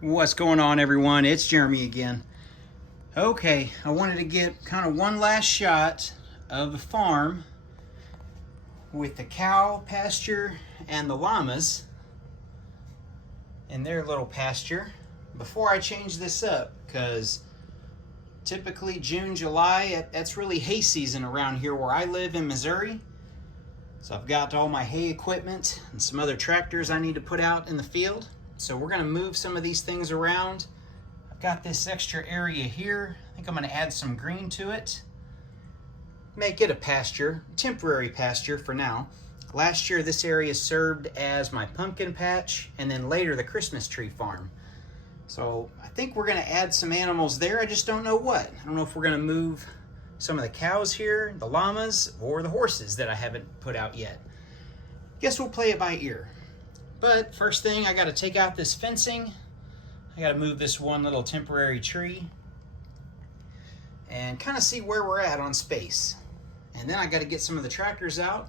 What's going on, everyone? It's Jeremy again. Okay, I wanted to get kind of one last shot of the farm with the cow pasture and the llamas in their little pasture before I change this up, because typically June, July, that's really hay season around here where I live in Missouri. So I've got all my hay equipment and some other tractors I need to put out in the field. So we're gonna move some of these things around. I've got this extra area here. I think I'm gonna add some green to it. Make it a pasture, temporary pasture for now. Last year this area served as my pumpkin patch and then later the Christmas tree farm. So I think we're gonna add some animals there. I just don't know what. I don't know if we're gonna move some of the cows here, the llamas, or the horses that I haven't put out yet. Guess we'll play it by ear. But first thing, I gotta take out this fencing. I gotta move this one little temporary tree and kind of see where we're at on space. And then I gotta get some of the tractors out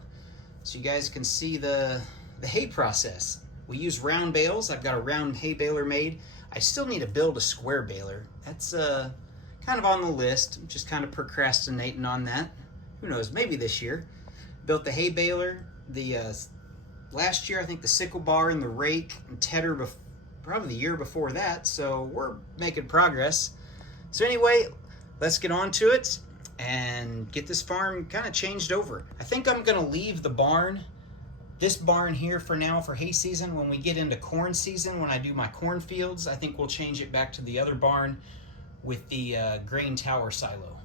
so you guys can see the hay process. We use round bales. I've got a round hay baler made. I still need to build a square baler. That's kind of on the list. I'm just kind of procrastinating on that. Who knows, maybe this year. Built the hay baler, last year I think the sickle bar and the rake and tedder, probably the year before that, so we're making progress. So anyway, let's get on to it and get this farm kind of changed over. I think I'm gonna leave the barn, this barn here for now for hay season. When we get into corn season, when I do my corn fields, I think we'll change it back to the other barn with the grain tower silo.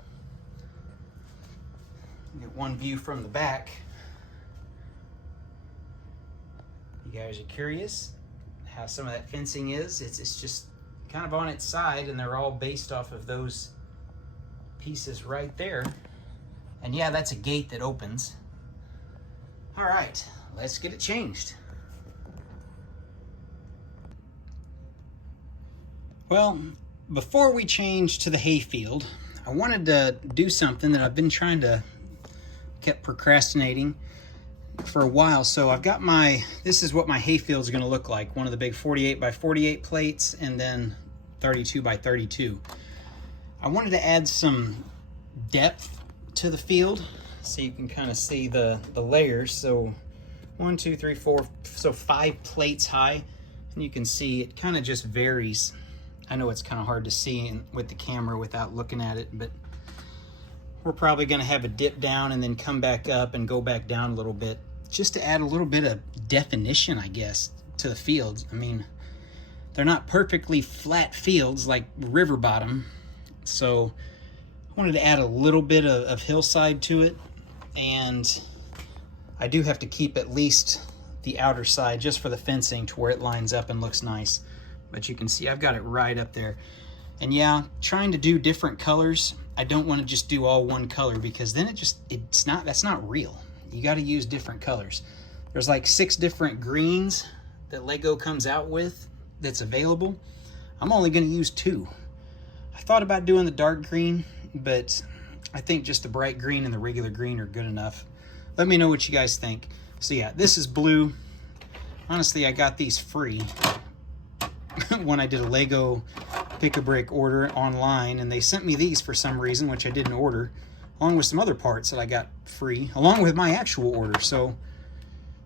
Get one view from the back. You guys are curious how some of that fencing is. It's just kind of on its side, and they're all based off of those pieces right there. And yeah, that's a gate that opens. All right, let's get it changed. Well, before we change to the hay field, I wanted to do something that I've been kept procrastinating for a while. So I've got this is what my hay field is going to look like. One of the big 48 by 48 plates and then 32 by 32. I wanted to add some depth to the field so you can kind of see the layers. So 1, 2, 3, 4, so 5 plates high, and you can see it kind of just varies. I know it's kind of hard to see with the camera without looking at it, but we're probably going to have a dip down and then come back up and go back down a little bit, just to add a little bit of definition, I guess, to the fields. I mean, they're not perfectly flat fields like river bottom, so I wanted to add a little bit of hillside to it, and I do have to keep at least the outer side just for the fencing to where it lines up and looks nice. But you can see I've got it right up there. And yeah, trying to do different colors, I don't want to just do all one color, because then that's not real. You got to use different colors. There's like 6 different greens that Lego comes out with that's available. I'm only going to use 2. I thought about doing the dark green, but I think just the bright green and the regular green are good enough. Let me know what you guys think. So yeah, this is blue. Honestly, I got these free when I did a Lego Pick-a-Brick order online, and they sent me these for some reason, which I didn't order, along with some other parts that I got free, along with my actual order. So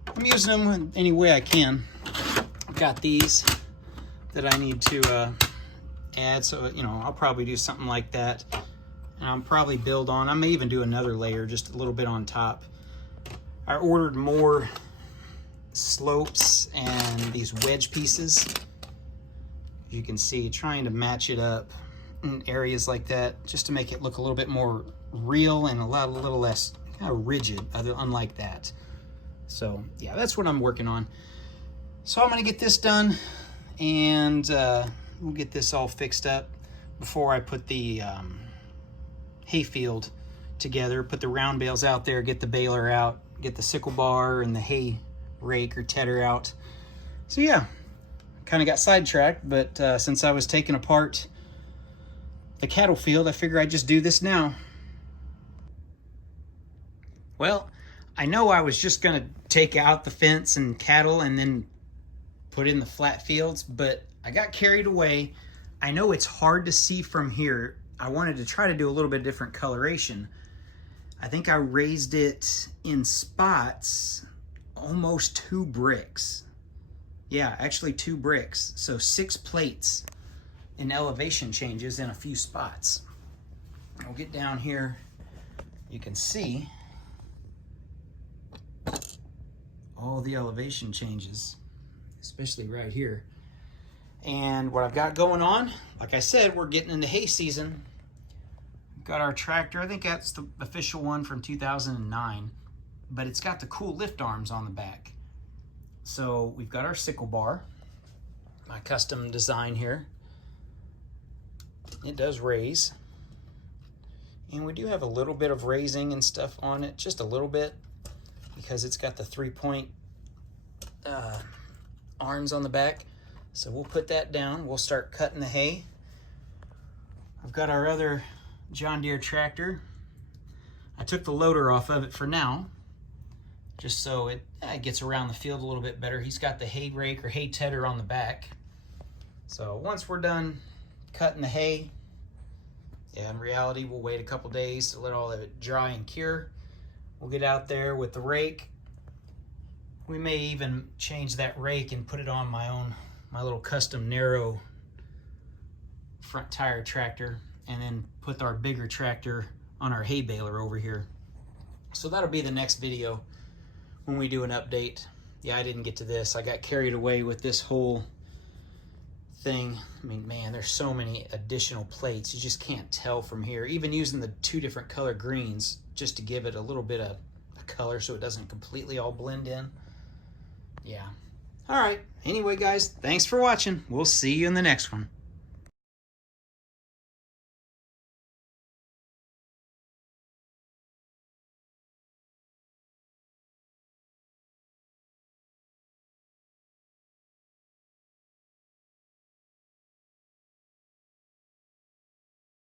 I'm using them any way I can. I've got these that I need to add, so I'll probably do something like that, and I'll probably build on. I may even do another layer, just a little bit on top. I ordered more slopes and these wedge pieces. You can see, trying to match it up in areas like that, just to make it look a little bit more real and a little less kind of rigid, unlike that. So yeah, that's what I'm working on. So I'm gonna get this done, and we'll get this all fixed up before I put the hay field together, put the round bales out there, get the baler out, get the sickle bar and the hay rake or tedder out. So yeah, kind of got sidetracked, but since I was taking apart the cattle field, I figure I'd just do this now. Well, I know I was just gonna take out the fence and cattle and then put in the flat fields, but I got carried away. I know it's hard to see from here. I wanted to try to do a little bit different coloration. I think I raised it in spots almost 2 bricks. Yeah, actually 2 bricks. So 6 plates in elevation changes in a few spots. I'll get down here. You can see all the elevation changes, especially right here. And what I've got going on, like I said, we're getting into hay season. We've got our tractor. I think that's the official one from 2009, but it's got the cool lift arms on the back. So we've got our sickle bar, my custom design here. It does raise. And we do have a little bit of raising and stuff on it, just a little bit, because it's got the 3-point arms on the back. So we'll put that down. We'll start cutting the hay. I've got our other John Deere tractor. I took the loader off of it for now, just so it gets around the field a little bit better. He's got the hay rake or hay tedder on the back. So once we're done cutting the hay, yeah, in reality, we'll wait a couple days to let all of it dry and cure. We'll get out there with the rake. We may even change that rake and put it on my little custom narrow front tire tractor, and then put our bigger tractor on our hay baler over here. So that'll be the next video when we do an update. Yeah, I didn't get to this. I got carried away with this whole thing. I mean, man, there's so many additional plates. You just can't tell from here. Even using the 2 different color greens just to give it a little bit of a color so it doesn't completely all blend in. Yeah. All right. Anyway, guys, thanks for watching. We'll see you in the next one.